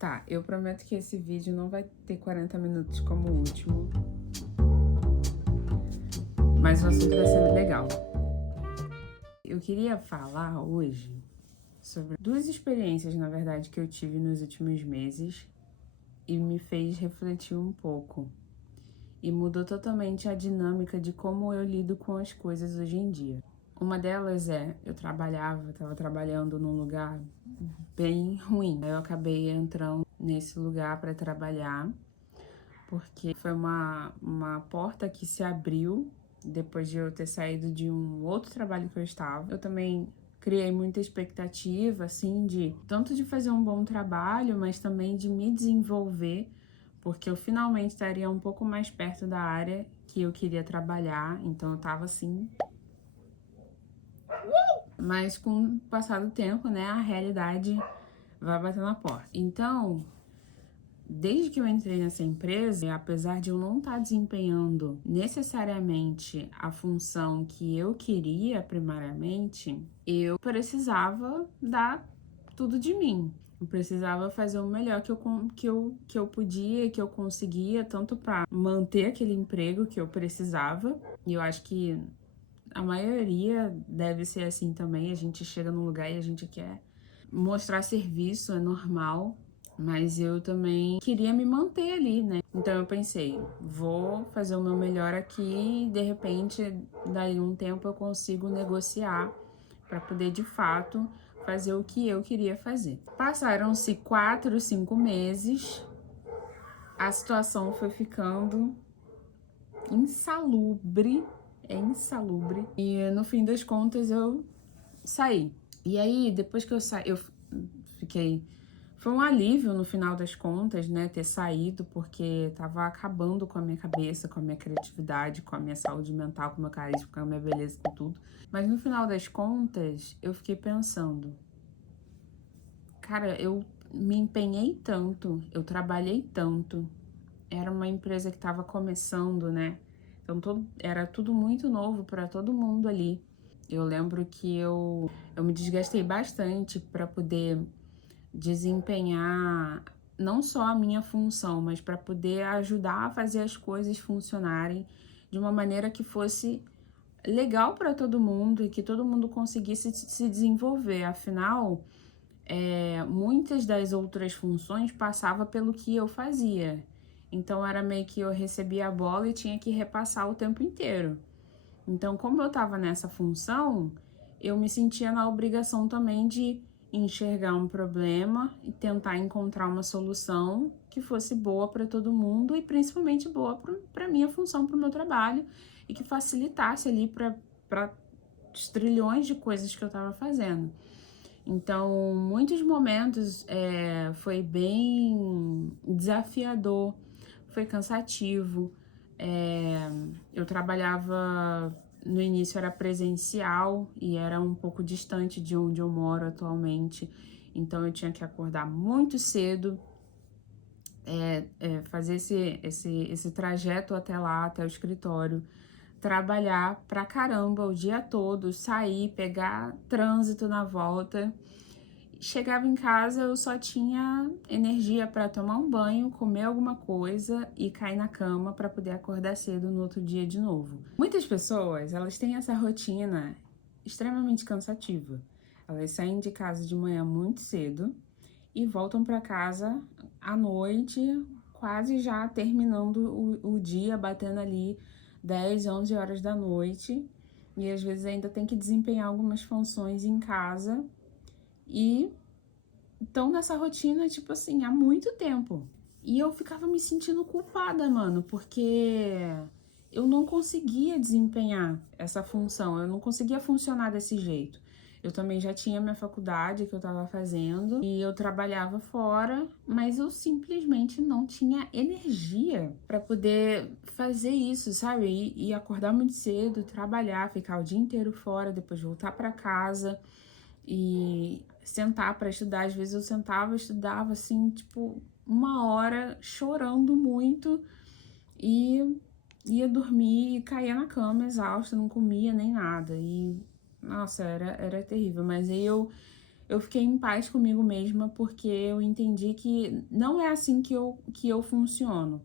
Tá, eu prometo que esse vídeo não vai ter 40 minutos como o último, mas o assunto vai ser legal. Eu queria falar hoje sobre duas experiências, na verdade, que eu tive nos últimos meses e me fez refletir um pouco. E mudou totalmente a dinâmica de como eu lido com as coisas hoje em dia. Uma delas eu tava trabalhando num lugar bem ruim. Eu acabei entrando nesse lugar para trabalhar, porque foi uma porta que se abriu depois de eu ter saído de um outro trabalho que eu estava. Eu também criei muita expectativa, assim, de tanto de fazer um bom trabalho, mas também de me desenvolver, porque eu finalmente estaria um pouco mais perto da área que eu queria trabalhar, então eu tava assim. Mas com o passar do tempo, né, a realidade vai bater na porta. Então, desde que eu entrei nessa empresa, apesar de eu não estar desempenhando necessariamente a função que eu queria primariamente, eu precisava dar tudo de mim. Eu precisava fazer o melhor que eu podia, que eu conseguia, tanto para manter aquele emprego que eu precisava. E eu acho que a maioria deve ser assim também. A gente chega num lugar e a gente quer mostrar serviço, é normal. Mas eu também queria me manter ali, né? Então eu pensei, vou fazer o meu melhor aqui e de repente, daí um tempo eu consigo negociar para poder de fato fazer o que eu queria fazer. Passaram-se 4, 5 meses, a situação foi ficando insalubre, insalubre. E no fim das contas eu saí. E aí, depois que eu saí, eu fiquei. Foi um alívio no final das contas, né, ter saído, porque tava acabando com a minha cabeça, com a minha criatividade, com a minha saúde mental, com o meu carisma, com a minha beleza, com tudo. Mas no final das contas, eu fiquei pensando, cara, eu me empenhei tanto, eu trabalhei tanto. Era uma empresa que estava começando, né? Então era tudo muito novo para todo mundo ali. Eu lembro que eu me desgastei bastante para poder desempenhar não só a minha função, mas para poder ajudar a fazer as coisas funcionarem de uma maneira que fosse legal para todo mundo e que todo mundo conseguisse se desenvolver. Afinal, muitas das outras funções passavam pelo que eu fazia. Então era meio que eu recebia a bola e tinha que repassar o tempo inteiro. Então, como eu estava nessa função, eu me sentia na obrigação também de enxergar um problema e tentar encontrar uma solução que fosse boa para todo mundo e principalmente boa para minha função, para o meu trabalho e que facilitasse ali para os trilhões de coisas que eu estava fazendo. Então, muitos momentos foi bem desafiador, foi cansativo. Eu trabalhava, no início era presencial e era um pouco distante de onde eu moro atualmente. Então, eu tinha que acordar muito cedo, fazer esse trajeto até lá, até o escritório, trabalhar pra caramba o dia todo, sair, pegar trânsito na volta. Chegava em casa, eu só tinha energia para tomar um banho, comer alguma coisa e cair na cama para poder acordar cedo no outro dia de novo. Muitas pessoas, elas têm essa rotina extremamente cansativa. Elas saem de casa de manhã muito cedo e voltam para casa à noite, quase já terminando o dia, batendo ali 10, 11 horas da noite. E às vezes ainda tem que desempenhar algumas funções em casa e estão nessa rotina, tipo assim, há muito tempo. E eu ficava me sentindo culpada, mano, porque eu não conseguia desempenhar essa função, eu não conseguia funcionar desse jeito. Eu também já tinha minha faculdade que eu tava fazendo e eu trabalhava fora, mas eu simplesmente não tinha energia para poder fazer isso, sabe? E acordar muito cedo, trabalhar, ficar o dia inteiro fora, depois voltar para casa e sentar para estudar. Às vezes eu sentava, estudava assim, tipo, 1 hora chorando muito e ia dormir e caía na cama exausta, não comia nem nada. E nossa, era terrível. Mas aí eu eu fiquei em paz comigo mesma, porque eu entendi que não é assim que eu funciono.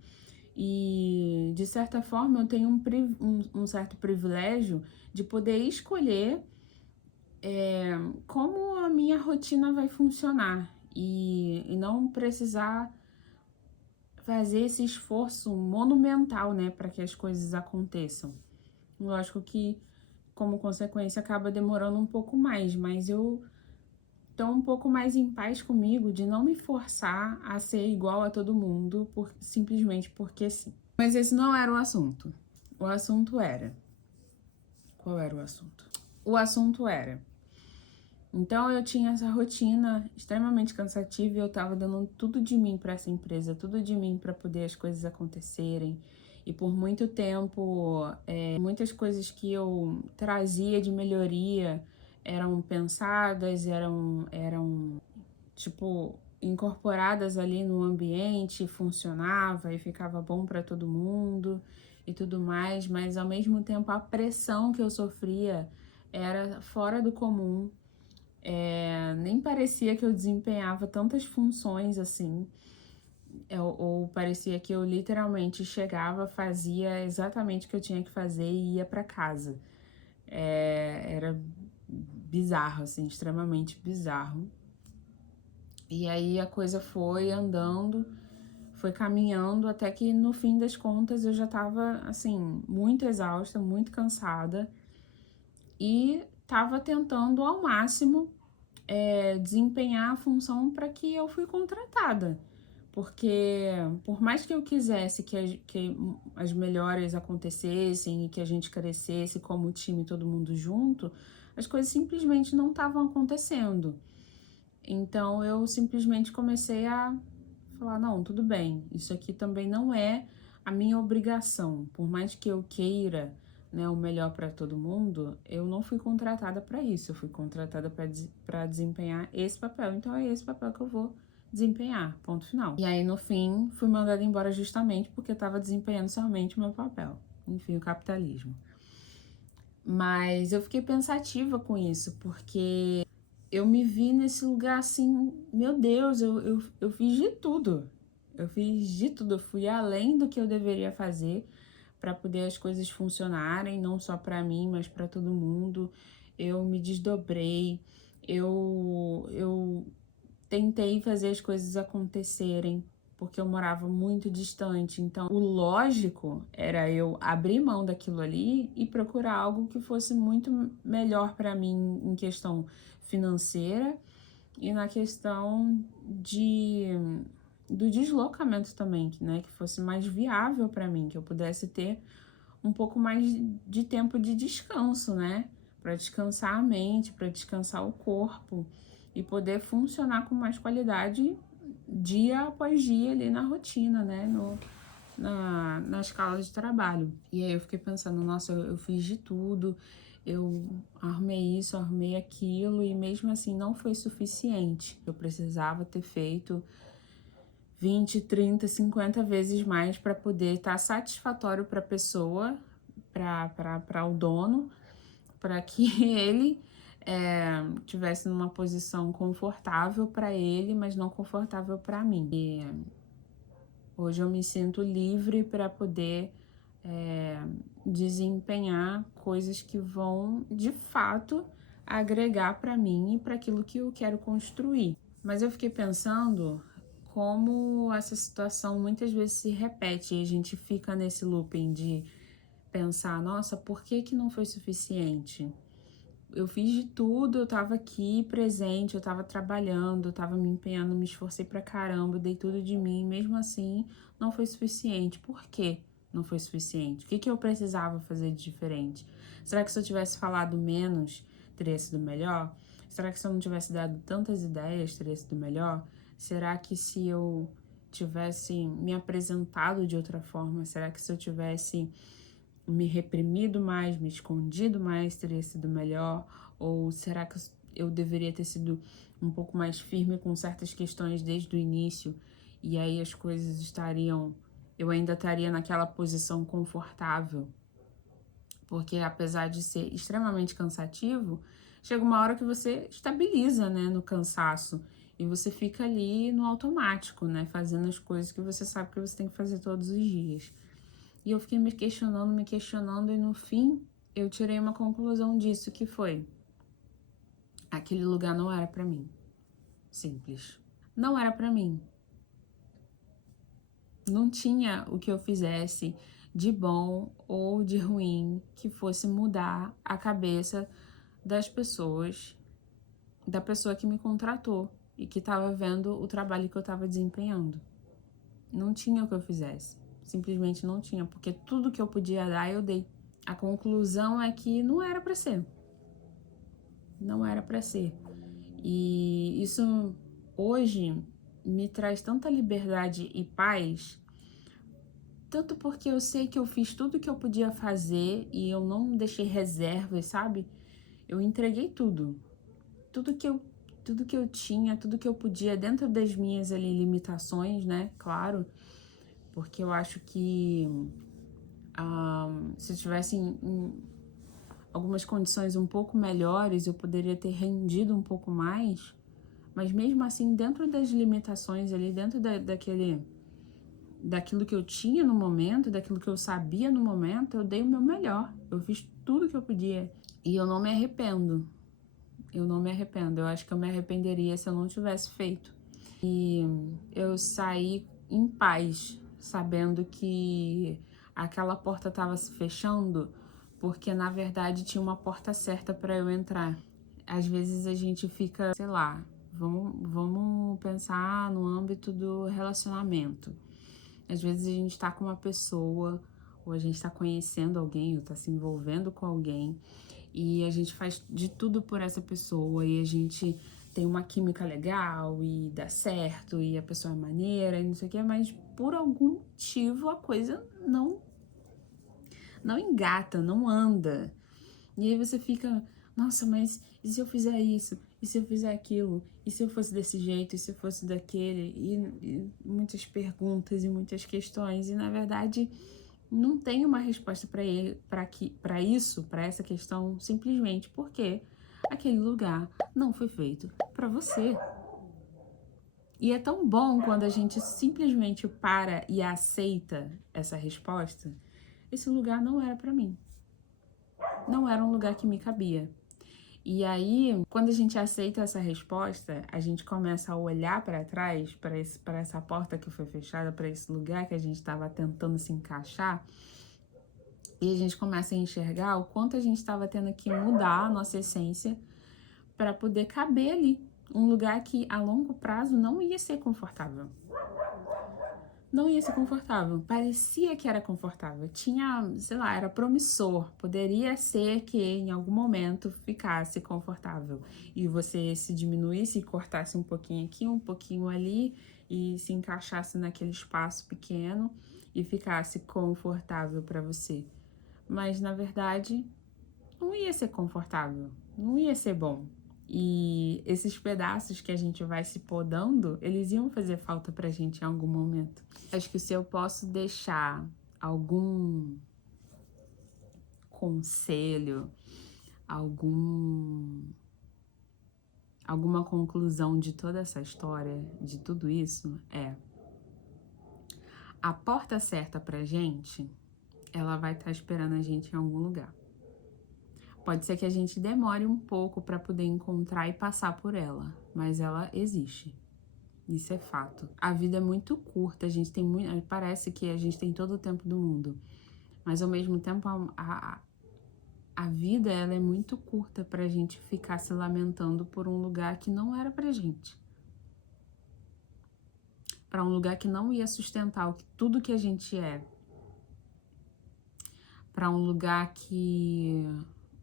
E, de certa forma, eu tenho um certo privilégio de poder escolher como a minha rotina vai funcionar e não precisar fazer esse esforço monumental, né, para que as coisas aconteçam. Lógico que, como consequência, acaba demorando um pouco mais, mas eu tô um pouco mais em paz comigo de não me forçar a ser igual a todo mundo simplesmente porque sim. Mas esse não era o assunto. O assunto era. Qual era o assunto? O assunto era. Então eu tinha essa rotina extremamente cansativa e eu tava dando tudo de mim para essa empresa, tudo de mim para poder as coisas acontecerem. E por muito tempo, muitas coisas que eu trazia de melhoria eram pensadas, eram tipo, incorporadas ali no ambiente, funcionava e ficava bom para todo mundo e tudo mais, mas ao mesmo tempo a pressão que eu sofria era fora do comum. Nem parecia que eu desempenhava tantas funções assim, ou parecia que eu literalmente chegava, fazia exatamente o que eu tinha que fazer e ia para casa. Era bizarro, assim, extremamente bizarro. E aí a coisa foi andando, foi caminhando, até que no fim das contas eu já tava, assim, muito exausta, muito cansada e tava tentando ao máximo desempenhar a função para que eu fui contratada. Porque por mais que eu quisesse que as melhoras acontecessem e que a gente crescesse como time, todo mundo junto, as coisas simplesmente não estavam acontecendo. Então eu simplesmente comecei a falar, não, tudo bem, isso aqui também não é a minha obrigação. Por mais que eu queira, né, o melhor para todo mundo, eu não fui contratada para isso, eu fui contratada para desempenhar esse papel. Então é esse papel que eu vou desempenhar, ponto final. E aí no fim fui mandada embora justamente porque eu estava desempenhando somente o meu papel. Enfim, o capitalismo. Mas eu fiquei pensativa com isso, porque eu me vi nesse lugar assim, meu Deus, eu fiz de tudo. Eu fiz de tudo, eu fui além do que eu deveria fazer para poder as coisas funcionarem, não só para mim, mas para todo mundo. Eu me desdobrei, eu tentei fazer as coisas acontecerem, porque eu morava muito distante. Então, o lógico era eu abrir mão daquilo ali e procurar algo que fosse muito melhor para mim em questão financeira e na questão do deslocamento também, né, que fosse mais viável para mim, que eu pudesse ter um pouco mais de tempo de descanso, né, para descansar a mente, para descansar o corpo e poder funcionar com mais qualidade dia após dia ali na rotina, né, na escala de trabalho. E aí eu fiquei pensando, nossa, eu fiz de tudo, eu arrumei isso, arrumei aquilo, e mesmo assim não foi suficiente. Eu precisava ter feito 20, 30, 50 vezes mais para poder estar satisfatório para a pessoa, para o dono, para que ele tivesse numa posição confortável para ele, mas não confortável para mim. E hoje eu me sinto livre para poder desempenhar coisas que vão de fato agregar para mim e para aquilo que eu quero construir. Mas eu fiquei pensando como essa situação muitas vezes se repete e a gente fica nesse looping de pensar, nossa, por que que não foi suficiente? Eu fiz de tudo, eu tava aqui presente, eu tava trabalhando, eu tava me empenhando, me esforcei pra caramba, dei tudo de mim, mesmo assim não foi suficiente. Por quê? Não foi suficiente? O que que eu precisava fazer de diferente? Será que se eu tivesse falado menos, teria sido melhor? Será que se eu não tivesse dado tantas ideias, teria sido melhor? Será que se eu tivesse me apresentado de outra forma, será que se eu tivesse me reprimido mais, me escondido mais, teria sido melhor? Ou será que eu deveria ter sido um pouco mais firme com certas questões desde o início e aí as coisas eu ainda estaria naquela posição confortável? Porque apesar de ser extremamente cansativo, chega uma hora que você estabiliza, né, no cansaço. E você fica ali no automático, né, fazendo as coisas que você sabe que você tem que fazer todos os dias. E eu fiquei me questionando, e no fim eu tirei uma conclusão disso, que foi: aquele lugar não era pra mim. Simples. Não era pra mim. Não tinha o que eu fizesse de bom ou de ruim que fosse mudar a cabeça das pessoas, da pessoa que me contratou e que estava vendo o trabalho que eu estava desempenhando. Não tinha o que eu fizesse. Simplesmente não tinha, porque tudo que eu podia dar, eu dei. A conclusão é que não era para ser. Não era para ser. E isso hoje me traz tanta liberdade e paz, tanto porque eu sei que eu fiz tudo que eu podia fazer e eu não deixei reservas, sabe? Eu entreguei tudo. Tudo que eu tinha, tudo que eu podia, dentro das minhas ali limitações, né? Claro, porque eu acho que se eu tivesse em algumas condições um pouco melhores, eu poderia ter rendido um pouco mais, mas mesmo assim, dentro das limitações ali, dentro daquilo que eu tinha no momento, daquilo que eu sabia no momento, eu dei o meu melhor. Eu fiz tudo que eu podia. E eu não me arrependo. Eu não me arrependo. Eu acho que eu me arrependeria se eu não tivesse feito. E eu saí em paz, sabendo que aquela porta estava se fechando, porque na verdade tinha uma porta certa para eu entrar. Às vezes a gente fica, sei lá, vamos pensar no âmbito do relacionamento. Às vezes a gente tá com uma pessoa, ou a gente tá conhecendo alguém, ou tá se envolvendo com alguém, e a gente faz de tudo por essa pessoa, e a gente tem uma química legal, e dá certo, e a pessoa é maneira, e não sei o que, mas por algum motivo a coisa não engata, não anda. E aí você fica, nossa, mas e se eu fizer isso? E se eu fizer aquilo? E se eu fosse desse jeito? E se eu fosse daquele? E muitas perguntas e muitas questões. E na verdade, não tem uma resposta para isso, para essa questão, simplesmente porque aquele lugar não foi feito para você. E é tão bom quando a gente simplesmente para e aceita essa resposta. Esse lugar não era para mim. Não era um lugar que me cabia. E aí, quando a gente aceita essa resposta, a gente começa a olhar para trás, para essa porta que foi fechada, para esse lugar que a gente estava tentando se encaixar, e a gente começa a enxergar o quanto a gente estava tendo que mudar a nossa essência para poder caber ali. Um lugar que a longo prazo não ia ser confortável. Não ia ser confortável. Parecia que era confortável. Tinha, sei lá, era promissor. Poderia ser que em algum momento ficasse confortável. E você se diminuísse e cortasse um pouquinho aqui, um pouquinho ali, e se encaixasse naquele espaço pequeno e ficasse confortável para você. Mas na verdade, não ia ser confortável. Não ia ser bom. E esses pedaços que a gente vai se podando, eles iam fazer falta pra gente em algum momento. Acho que se eu posso deixar algum conselho, alguma conclusão de toda essa história, de tudo isso, a porta certa pra gente, ela vai estar esperando a gente em algum lugar. Pode ser que a gente demore um pouco para poder encontrar e passar por ela, mas ela existe. Isso é fato. A vida é muito curta, a gente tem muito, parece que a gente tem todo o tempo do mundo, mas ao mesmo tempo a vida ela é muito curta pra gente ficar se lamentando por um lugar que não era pra gente. Para um lugar que não ia sustentar tudo que a gente é. Para um lugar que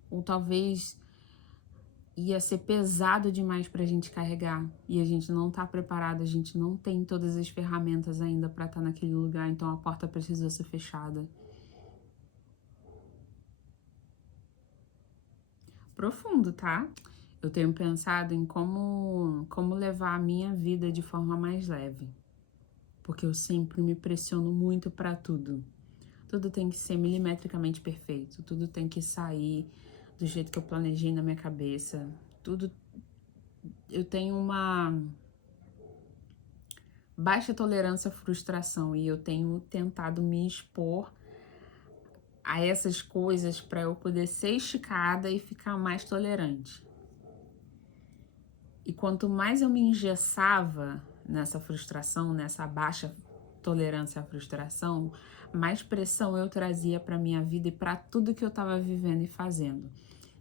ou talvez ia ser pesado demais pra gente carregar e a gente não tá preparado, a gente não tem todas as ferramentas ainda pra estar naquele lugar, então a porta precisa ser fechada. Profundo, tá? Eu tenho pensado em como levar a minha vida de forma mais leve, porque eu sempre me pressiono muito pra tudo. Tudo tem que ser milimetricamente perfeito, tudo tem que sair do jeito que eu planejei na minha cabeça. Tudo. Eu tenho uma baixa tolerância à frustração e eu tenho tentado me expor a essas coisas para eu poder ser esticada e ficar mais tolerante. E quanto mais eu me engessava nessa frustração, nessa baixa tolerância à frustração, mais pressão eu trazia para minha vida e para tudo que eu estava vivendo e fazendo.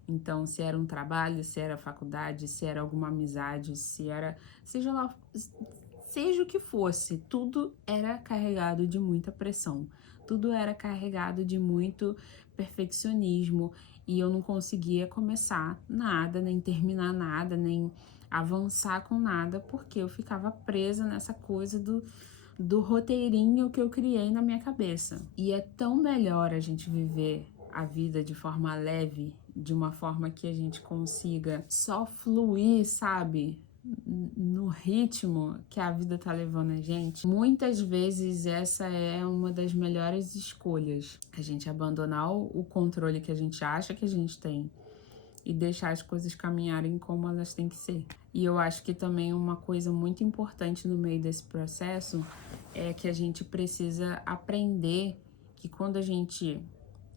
Então, se era um trabalho, se era faculdade, se era alguma amizade, se era, seja lá, seja o que fosse, tudo era carregado de muita pressão. Tudo era carregado de muito perfeccionismo e eu não conseguia começar nada, nem terminar nada, nem avançar com nada, porque eu ficava presa nessa coisa do roteirinho que eu criei na minha cabeça. E é tão melhor a gente viver a vida de forma leve, de uma forma que a gente consiga só fluir, sabe? No ritmo que a vida tá levando a gente. Muitas vezes essa é uma das melhores escolhas. A gente abandonar o controle que a gente acha que a gente tem e deixar as coisas caminharem como elas têm que ser. E eu acho que também uma coisa muito importante no meio desse processo é que a gente precisa aprender que quando a gente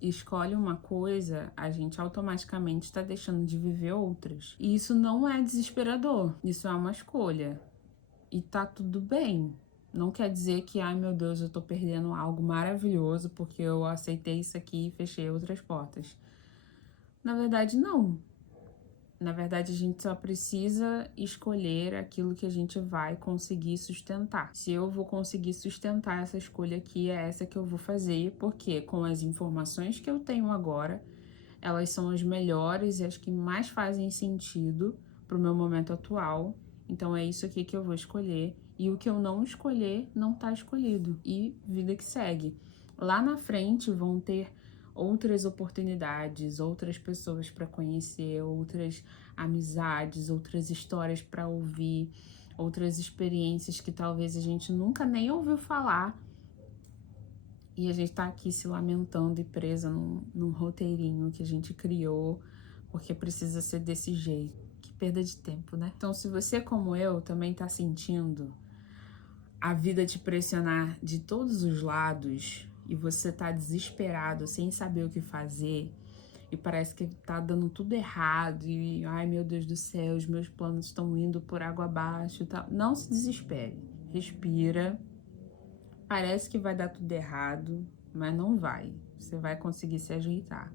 escolhe uma coisa, a gente automaticamente está deixando de viver outras. E isso não é desesperador, isso é uma escolha. E tá tudo bem. Não quer dizer que, ai meu Deus, eu tô perdendo algo maravilhoso porque eu aceitei isso aqui e fechei outras portas. Na verdade, não. Na verdade, a gente só precisa escolher aquilo que a gente vai conseguir sustentar. Se eu vou conseguir sustentar essa escolha aqui, é essa que eu vou fazer, porque com as informações que eu tenho agora, elas são as melhores e as que mais fazem sentido para o meu momento atual. Então é isso aqui que eu vou escolher. E o que eu não escolher, não tá escolhido. E vida que segue. Lá na frente vão ter outras oportunidades, outras pessoas para conhecer, outras amizades, outras histórias para ouvir, outras experiências que talvez a gente nunca nem ouviu falar. E a gente tá aqui se lamentando e presa num roteirinho que a gente criou, porque precisa ser desse jeito. Que perda de tempo, né? Então, se você, como eu, também tá sentindo a vida te pressionar de todos os lados e você tá desesperado, sem saber o que fazer, e parece que tá dando tudo errado, e ai meu Deus do céu, os meus planos estão indo por água abaixo e tal. Não se desespere, respira. Parece que vai dar tudo errado, mas não vai. Você vai conseguir se ajeitar.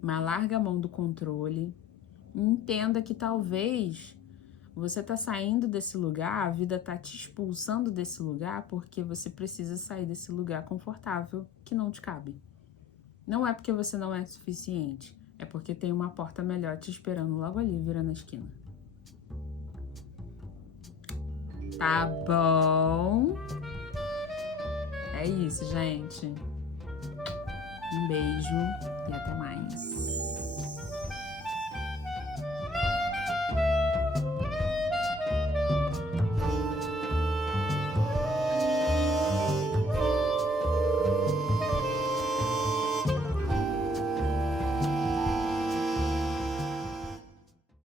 Mas larga a mão do controle. Entenda que talvez você tá saindo desse lugar, a vida tá te expulsando desse lugar porque você precisa sair desse lugar confortável que não te cabe. Não é porque você não é suficiente, é porque tem uma porta melhor te esperando logo ali, virando a esquina. Tá bom? É isso, gente. Um beijo e até mais.